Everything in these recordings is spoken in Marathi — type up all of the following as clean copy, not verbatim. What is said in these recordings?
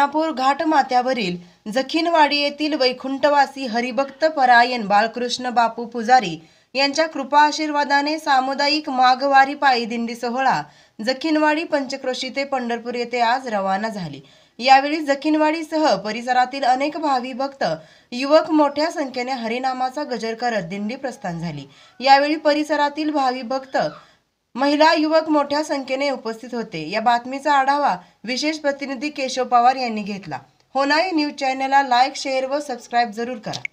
खानापूर घाटमाथ्यावरील जखीनवाडी येथील वैकुंठवासी हरिभक्त परायण बाळकृष्ण बापू पुजारी यांच्या कृपा आशीर्वादाने सामुदायिक माघवारी पायी दिंडी सोहळा जखीनवाडी पंचक्रोशी ते पंढरपूर येथे आज रवाना झाली। यावेळी जखीनवाडीसह परिसरातील अनेक भावी भक्त युवक मोठ्या संख्येने हरिनामाचा गजर करत दिंडी प्रस्थान झाली। यावेळी परिसरातील भावी भक्त महिला युवक मोठ्या संख्येने उपस्थित होते। या बातमीचा आढावा विशेष प्रतिनिधी केशव पवार यांनी घेतला। होणाई न्यूज चॅनलला लाईक, शेअर व सबस्क्राइब जरूर करा।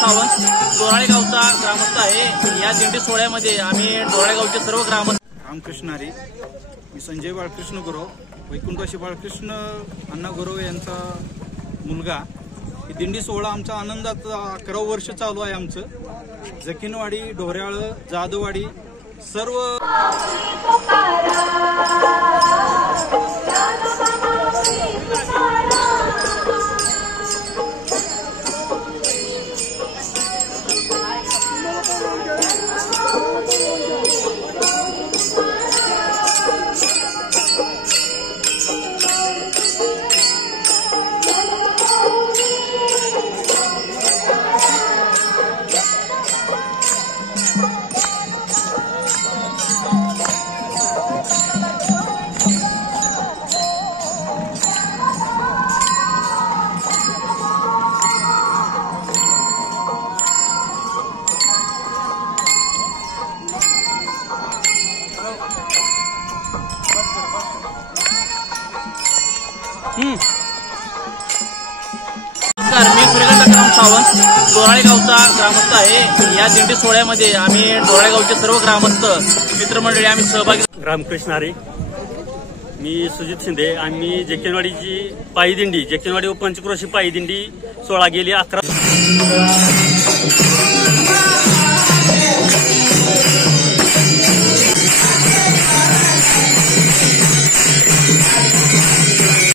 सावंत डोराळे गावचा ग्रामस्थ आहे। या दिंडी सोहळ्यामध्ये आम्ही डोराळे गावचे सर्व ग्रामस्थ रामकृष्ण हरी, मी संजय बाळकृष्ण गुरव, वैकुंठवासी बाळकृष्ण अण्णा गुरव यांचा मुलगा। ही दिंडी सोहळा आमचा आनंदात 11 वर्ष चालू आहे। आमचं जखीनवाडी, ढोऱ्याळ, जाधववाडी सर्व मी सावंत डोराळे गावचा ग्रामस्थ आहे। या दिंडी सोहळ्यामध्ये आम्ही डोराळे गावचे सर्व ग्रामस्थ मित्रमंडळी आम्ही सहभागी। रामकृष्ण हरी, मी सुजित शिंदे। आम्ही जखीनवाडीची पायी दिंडी, जखीनवाडी व पंचक्रोशी पायी दिंडी सोहळा गेली 11